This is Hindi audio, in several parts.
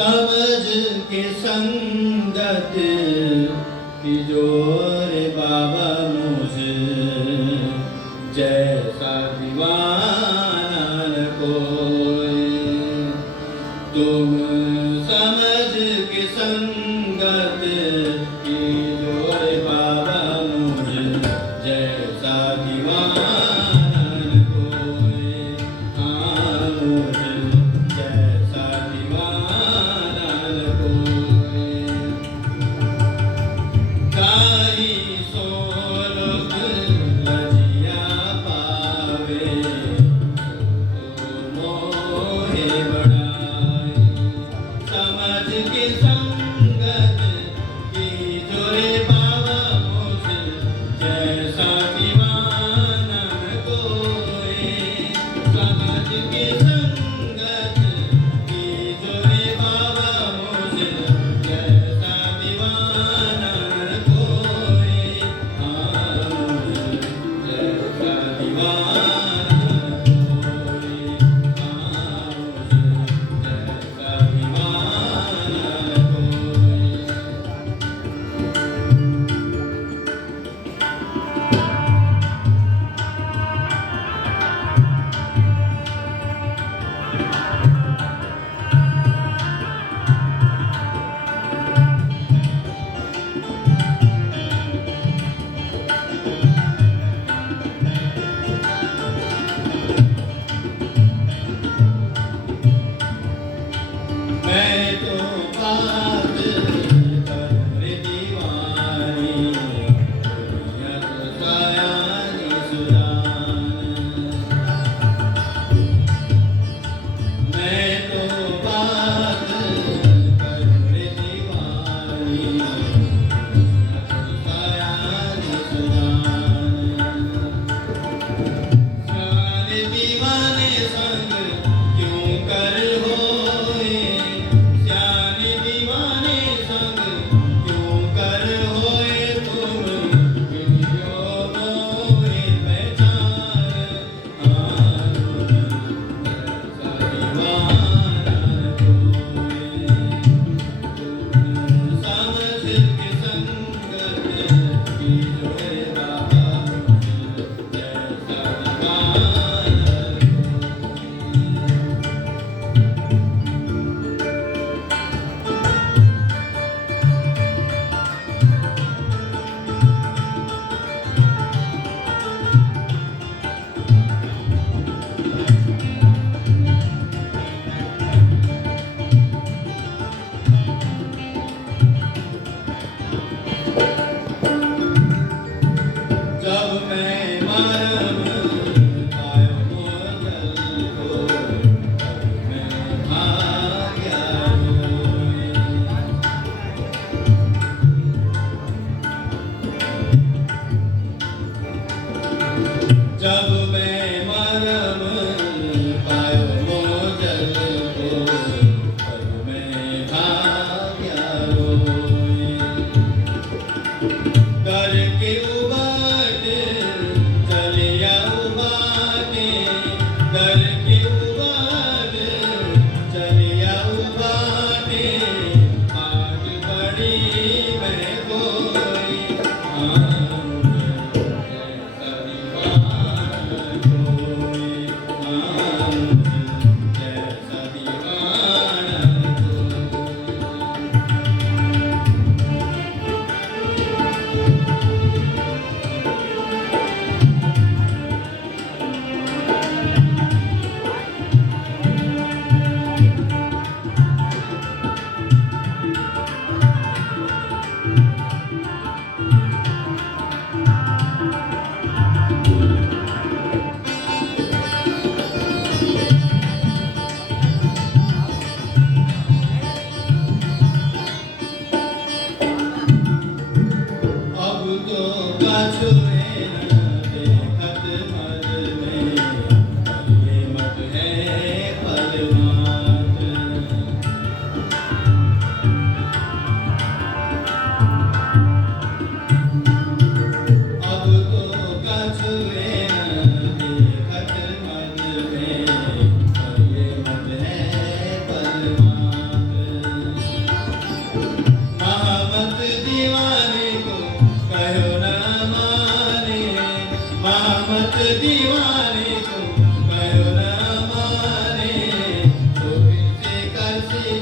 समझ के संगत की जोर बाबा मुझे जैसा दीवाना न कोई। तुम समझ के संगत की जोर बाबा मुझे जैसा दीवाना न कोई। हाँ मुझे जैसा दीवाना न कोई। काई सो लोग लजिया पावे तो मोहे बढ़ाए। समझ के संगत की जोरे बाबा मुझे जैसा दीवाना न कोई। समझ के संगत की जोरे बाबा मुझे जैसा दीवाना न कोई। हाँ मुझे जैसा दीवाना न कोई। हाँ मुझे जैसा दीवाना न कोई। मैं तो बात करूँ रे दीवानी, दुनिया तो सयानी सुजान। मैं तो बात करूँ रे दीवानी, दुनिया तो सयानी सुजान। सारे दीवाने संग क्यों कर होए। सारे दीवाने संग क्यों कर होए। तुम मिलियो मोहे पहचान। हाँ जैसा दीवाना न कोई। तुम समझ के संगत की जोरे बाबा मुझे जैसा दीवाना न कोई। जब मैं मरम पायो मोजल को, तब मैं भाग्या रोए। जब मैं मरम पायो मोजल को, तब मैं भाग्या रोए। कर के उबाट चलिया उबाटे। कर के उबाट चलिया उबाटे। आग बड़ी मैं कोई। हाँ मुझे जैसा दीवाना कोई। हाँ मुझे जैसा दीवाना कोई।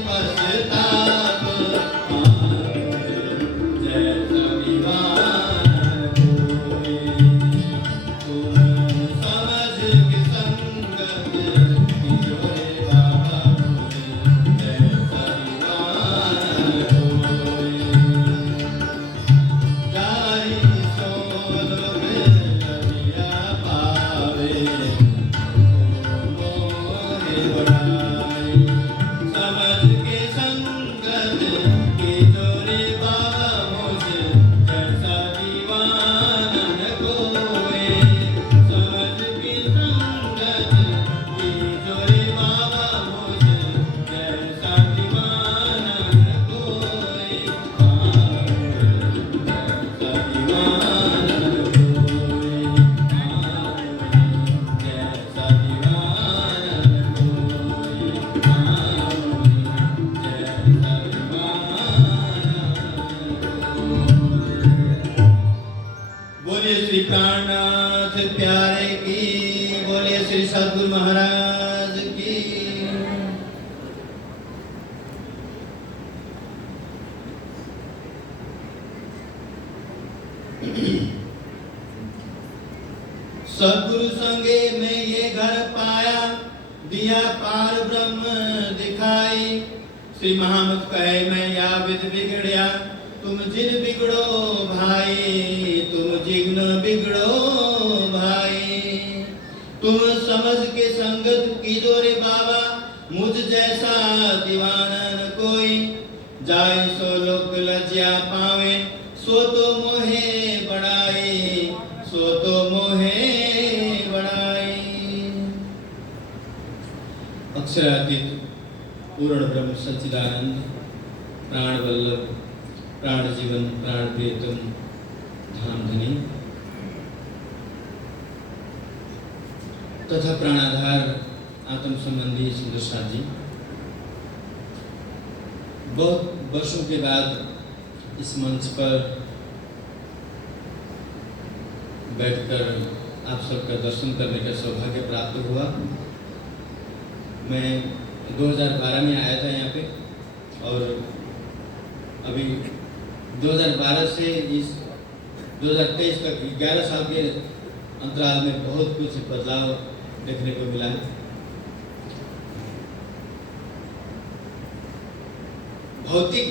पश्चाताप जैसा दीवाना कोई। तुम समझ की संगत किशोरे बाबा मुझे जैसा दीवाना कोई। जाई सो लोग लगिया पावे मोहे बढ़ाई। समझ के संगत किशोरे बाबा मुझे जैसा दीवाना न कोई। समझ के संगत किशोरे बाबा मुझे जैसा दीवाना न कोई। जैसा दीवाना न कोई। जैसा दीवाना न कोई। जैसा दीवाना। बोलिए श्री प्राणनाथ प्यारे की। बोलिए श्री सद्गुरु महाराज की। सद्गुरु संगे में ये घर पाया, दिया पार ब्रह्म दिखाई। श्री महामत कहे मैं या विद बिगड़िया, तुम जिन बिगड़ो भाई। तुम जिन बिगड़ो भाई। तुम समझ के संगत कीजो रे बाबा, मुझ जैसा दीवाना न कोई। जाय सो लोक लज्जा पावे, सो तो मोहे बढ़ाई। सो तो मोहे बढ़ाई। अक्षरातीत पूर्ण ब्रह्म सच्चिदानंद, प्राण वल्लभ, प्राण जीवन, प्राण प्रियतम, धाम धनी तथा प्राणाधार आत्म संबंधी सुंदर साथ जी, बहुत वर्षों के बाद इस मंच पर बैठकर आप सबका दर्शन करने का सौभाग्य प्राप्त हुआ। मैं 2012 में आया था यहाँ पे, और अभी 2012 से इस 2023 तक 11 साल के अंतराल में बहुत कुछ बदलाव देखने को मिला है। भौतिक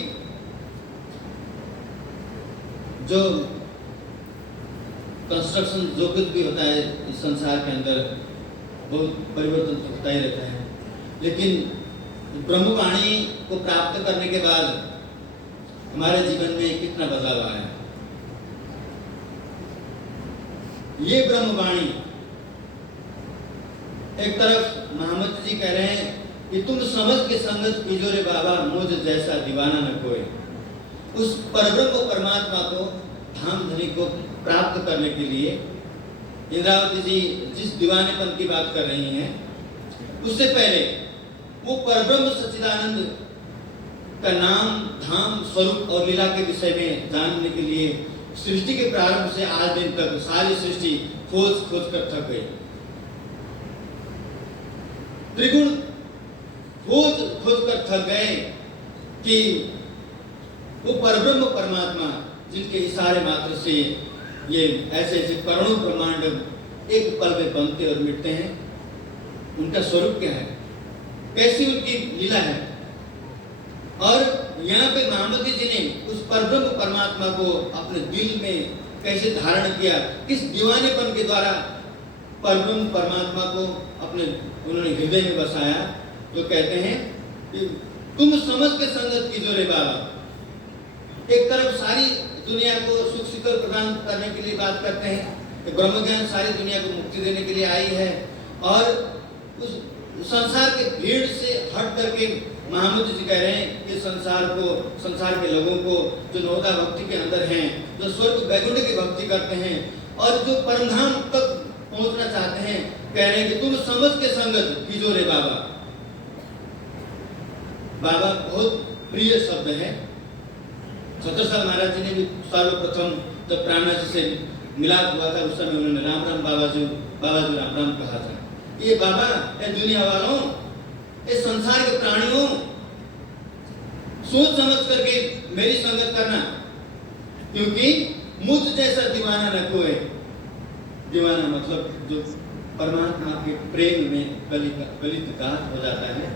जो कंस्ट्रक्शन जो कुछ भी होता है इस संसार के अंदर, बहुत परिवर्तन तो होता ही रहता है, लेकिन ब्रह्मवाणी को प्राप्त करने के बाद हमारे जीवन में कितना बदलाव आया। ये ब्रह्मवाणी एक तरफ महामत जी कह रहे हैं कि तुम समझ के संगत कीजो रे बाबा, मुझ जैसा दीवाना न कोई। उस परब्रह्म परमात्मा को, धाम धनी को प्राप्त करने के लिए इंद्रावती जी जिस दीवानेपन की बात कर रही हैं, उससे पहले वो परब्रह्म सच्चिदानंद का नाम, धाम, स्वरूप और लीला के विषय में जानने के लिए सृष्टि के प्रारंभ से आज दिन तक सारी सृष्टि खोज कर थक गई। त्रिगुण खोज कर थक गए कि वो परब्रह्म परमात्मा जिनके इशारे मात्र से ये ऐसे ऐसे करोड़ों ब्रह्मांड एक पल में बनते और मिटते हैं, उनका स्वरूप क्या है, कैसी उनकी लीला है। और यहाँ पे महामती जी ने उस परब्रह्म परमात्मा को अपने दिल में कैसे धारण किया, किस दीवानेपन के द्वारा परब्रह्म परमात्मा को अपने उन्होंने हृदय में बसाया। तो कहते हैं कि तुम समझ के संगत कीजो रे बाबा। एक तरफ सारी दुनिया को सुख शिखर प्रदान करने के लिए बात करते हैं कि ब्रह्म ज्ञान सारी दुनिया को मुक्ति देने के लिए आई है, और उस संसार के भीड़ से हट करके महामती जी कह रहे हैं कि संसार के लोगों को जो नवदा भक्ति के अंदर हैं, जो स्वर्ग वैकुंठ की भक्ति करते हैं और जो परमधाम तक पहुंचना चाहते हैं, कह रहे हैं कि तुम समझ के संगत कीजो रे बाबा। बाबा बहुत प्रिय शब्द है। छत्रसाल महाराज जी ने भी सर्वप्रथम जब प्राणनाथ जी से मिलाप हुआ था, उस समय उन्होंने राम राम बाबा जी राम राम कहा था। ये बाबा, ये दुनिया वालों, ये संसार के प्राणियों, सोच समझ करके मेरी संगत करना, क्योंकि मुझ जैसा दीवाना न कोई। दीवाना मतलब जो परमात्मा के प्रेम में गलितकार हो जाता है,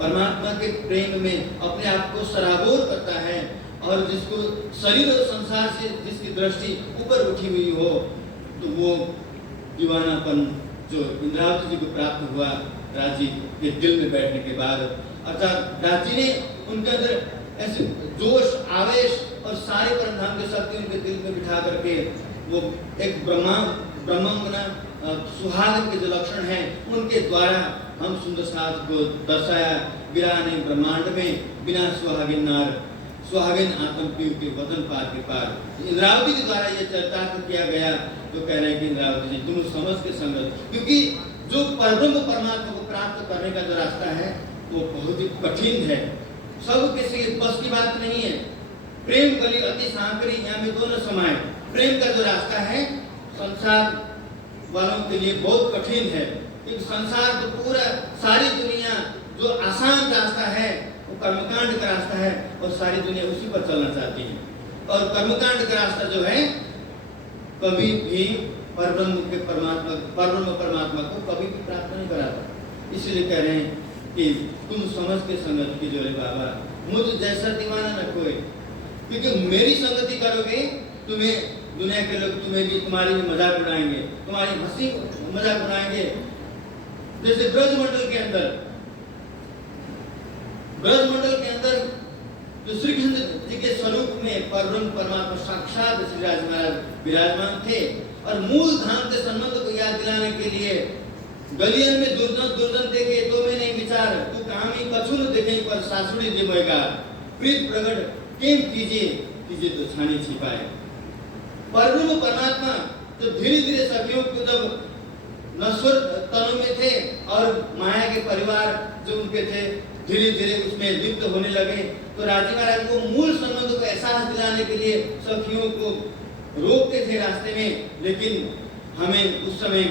परमात्मा के प्रेम में अपने आप को सराबोर करता है, और जिसको शरीर और संसार से जिसकी दृष्टि ऊपर उठी हुई हो, तो वो दीवानापन जो इंद्रावती जी को प्राप्त हुआ राजी के दिल में बैठने के बाद, अर्थात राजी ने उनके अंदर ऐसे जोश, आवेश और सारे परमधाम की शक्ति उनके दिल में बिठा करके वो एक ब्रह्मांगना सुहागन के जो लक्षण हैं उनके द्वारा हम सुंदर साथ को दर्शाया। गिराने ब्रह्मांड में बिना सुहागिन नार, सुहागिन आत्म पीव के वतन पार के पार। इंद्रावती के द्वारा यह चरितार्थ किया गया, तो कह रहे हैं कि इंद्रावती जी तुम समझ के संगत, क्योंकि जो परब्रह्म परमात्मा को प्राप्त करने का जो रास्ता है वो बहुत ही कठिन है, सब किसी बस की बात नहीं है। प्रेम गली अति सांकरी, यहाँ में दोनों समाये। प्रेम का जो रास्ता है संसार वालों के लिए बहुत कठिन है, क्योंकि संसार तो पूरा सारी दुनिया जो आसान रास्ता है वो कर्मकांड का रास्ता है, और सारी दुनिया उसी पर चलना चाहती है। और कर्मकांड का रास्ता जो है कभी भी परब्रह्म परमात्मा को कभी भी प्राप्त नहीं कराता। इसलिए कह रहे हैं कि तुम समझ के संगत की जो रे बाबा, मुझ जैसा दीवाना न कोई, क्योंकि मेरी संगति करोगे तुम्हें दुनिया के लोग तुम्हें भी तुम्हारी भी मजाक उड़ाएंगे, तुम्हारी हंसी मजाक उड़ाएंगे। जैसे ब्रजमंडल के अंदर जो श्री कृष्ण जी के स्वरूप में परब्रह्म परमात्मा साक्षात श्री राज महाराज विराजमान थे, और मूल धाम के संबंध को याद दिलाने के लिए गलियन में दुर्जन देखे तो मैं नहीं विचार, तू कामी कछु न देखे पर सासुड़ी दे मोएगा, प्रीत प्रकट केम कीजिए तो छानी छिपाए। परब्रह्म परमात्मा जो धीरे धीरे सखियों को जब नश्वर तनु में थे और माया के परिवार जो उनके थे धीरे धीरे उसमें लिप्त होने लगे, तो राजी महाराज को मूल संबंध को एहसास दिलाने के लिए सखियों को रोकते थे रास्ते में। लेकिन हमें उस समय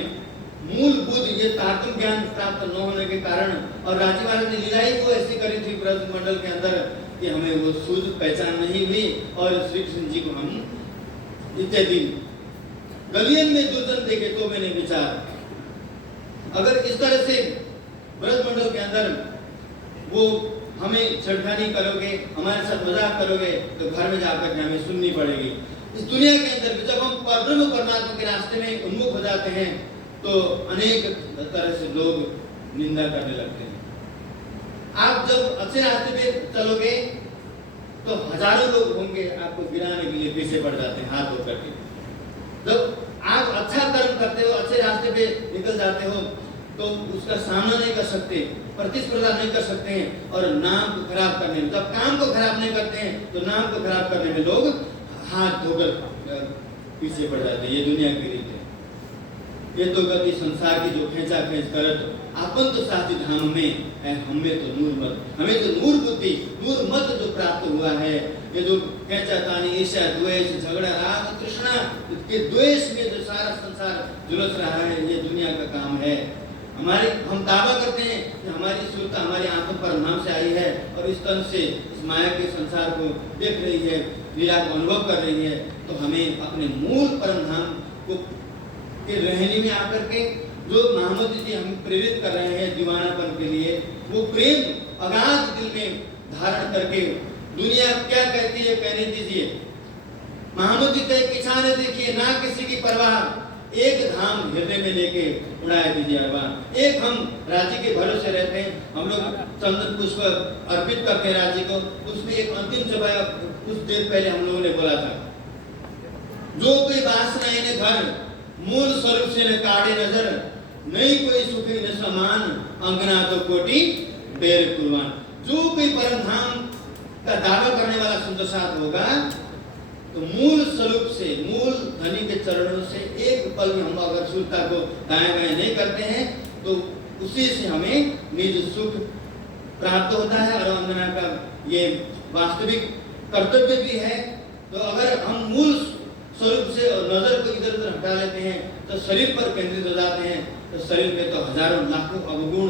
मूल बुद्ध ये तात्विक ज्ञान प्राप्त न होने के कारण, और राजी महाराज ने लीला ही वो ऐसी करी थी ब्रज मंडल के अंदर कि हमें वो शुद्ध पहचान नहीं हुई, और श्री कृष्ण जी को हम इत्यादि गलियन में दुर्जन देखे तो मैंने विचार। अगर इस तरह से ब्रज मंडल के अंदर वो हमें छेड़खानी करोगे, हमारे साथ मजाक करोगे, तो घर में जाकर के हमें सुननी पड़ेगी। इस दुनिया के अंदर जब हम परब्रह्म परमात्मा के रास्ते में उन्मुख हो जाते हैं तो अनेक तरह से लोग निंदा करने लगते हैं। आप जब अच्छे रास्ते पे चलोगे तो हजारों लोग होंगे आपको गिराने के लिए पीछे पड़ जाते हैं हाथ धो करके। जब आप अच्छा कर्म करते हो, अच्छे रास्ते पे निकल जाते हो, तो उसका सामना नहीं कर सकते, प्रतिस्पर्धा नहीं कर सकते हैं, और नाम को खराब करने में, जब काम को खराब नहीं करते हैं तो नाम को खराब करने में लोग हाथ धोकर पीछे पड़ जाते हैं। ये दुनिया की रीत है। ये तो गति संसार की जो खेचा खेच करत आपन तो साथी धाम में हमें तो नूर मत, हमें तो नूर बुद्धि नूर मत जो प्राप्त हुआ है। ये जो खेचा तानी ईर्ष्या द्वेष झगड़ा राग तृष्णा के द्वेष में जो सारा संसार झुलस रहा है, ये दुनिया का काम है। हम दावा करते हैं कि हमारी सुरता हमारी आंखों पर नाम से आई है, और इस तन से इस माया के संसार को देख रही है, लीला को अनुभव कर रही है। तो हमें अपने मूल परम धाम को के रहने में आकर के जो महामती जी हम प्रेरित कर रहे हैं दीवानापन के लिए, वो प्रेम अगाध दिल में धारण करके दुनिया क्या कहती है कहने दीजिए। महामती तय पिछाने देखिए, ना किसी की परवाह, एक धाम हृदय में लेके उड़ाए दीजिए अरबान। एक हम राजी के भरोसे रहते हैं, हम लोग चंदन पुष्प अर्पित करते हैं राजी को। उसमें एक अंतिम सभा कुछ देर पहले हम लोगों ने बोला था, जो कोई वासना इन्हें घर मूल स्वरूप से न काढ़े नजर, नहीं कोई सुखी न समान, अंगना तो कोटि बेर कुर्बान। जो कोई परम धाम का दावा करने वाला सुंदर साथ होगा तो मूल स्वरूप से, मूल धनी के चरणों से एक पल में हम अगर सुरता को दाएं बाएं नहीं करते हैं तो उसी से हमें निज सुख प्राप्त होता है। और वंदना का ये वास्तविक कर्तव्य भी है। तो अगर हम मूल स्वरूप से और नजर को इधर उधर हटा लेते हैं तो शरीर पर केंद्रित हो जाते हैं, तो शरीर में तो हजारों लाखों अवगुण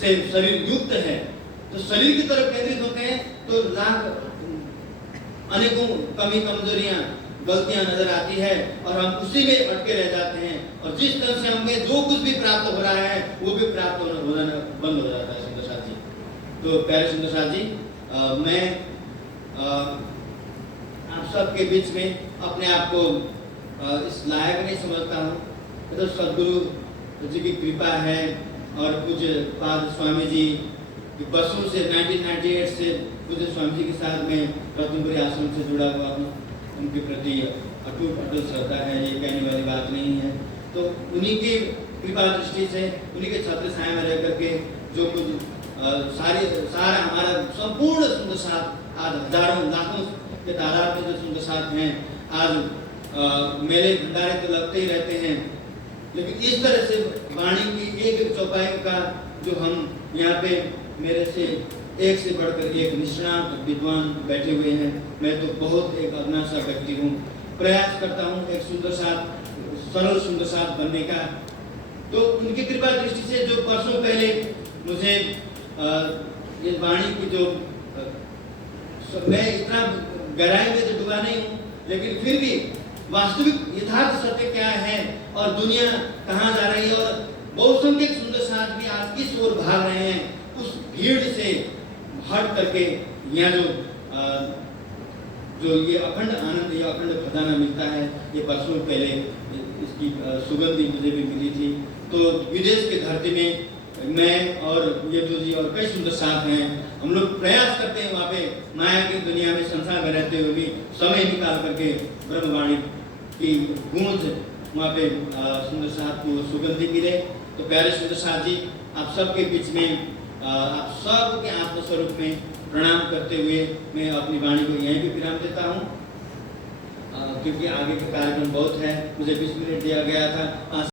से शरीर युक्त है। तो शरीर की तरफ केंद्रित होते हैं तो लाख अनेकों कमी कमजोरियां गलतियां नजर आती है और हम उसी में अटके रह जाते हैं और जिस तरह से हमें जो कुछ भी प्राप्त हो रहा है वो भी प्राप्त होना बंद हो जाता है। सुंदर साथ जी, तो प्यारे सुंदर साथ जी, मैं आप सबके बीच में अपने आप को इस लायक नहीं समझता हूँ। तो सदगुरु जी की कृपा है और पूज्य पाद स्वामी जी कि वर्षों से 1998 से पूज्य स्वामी जी के साथ में रत्नपुरी आश्रम से जुड़ा हुआ हूँ। उनके प्रति अटूट श्रद्धा है, ये कहने वाली बात नहीं है। तो उन्हीं की कृपा दृष्टि से, उन्हीं के छत्र छाया में रह करके जो कुछ सारा हमारा संपूर्ण सुंदर साथ आज हजारों लाखों के तादाद में जो सुंदर साथ हैं, आज मेले भंडारे तो लगते ही रहते हैं, लेकिन इस तरह से वाणी की एक एक चौपाई का जो हम यहाँ पे मेरे से एक से बढ़कर एक निष्णात विद्वान बैठे हुए हैं। मैं तो बहुत एक अज्ञा सा व्यक्ति हूँ, प्रयास करता हूँ एक सुंदर साथ सरल सुंदर साथ बनने का। तो उनकी कृपा दृष्टि से जो वर्षों पहले मुझे इस वाणी की जो मैं इतना गहराई में तो डूबा नहीं हूँ, लेकिन फिर भी वास्तविक यथार्थ सत्य क्या है और दुनिया कहाँ जा रही है और बहुसंख्यक सुंदर साथ भी आज किस ओर भाग रहे हैं, उस भीड़ से हट करके यहाँ जो ये अखंड आनंद, ये अखंड खजाना मिलता है, ये वर्षों पहले इसकी सुगंधी मुझे भी मिली थी। तो विदेश की धरती में मैं और यदु जी और कई सुंदर साथ हैं, हम लोग प्रयास करते हैं वहाँ पे माया की दुनिया में, संसार में रहते हुए भी समय निकाल करके ब्रह्मवाणी की गूंज वहाँ पे सुंदर साथ को सुगंधी मिले। तो प्यारे सुंदर साथ जी, आप सबके बीच में आप सब के आत्मस्वरूप में प्रणाम करते हुए मैं अपनी वाणी को यहीं भी विराम देता हूँ, क्योंकि आगे का कार्यक्रम बहुत है। मुझे 20 मिनट दिया गया था।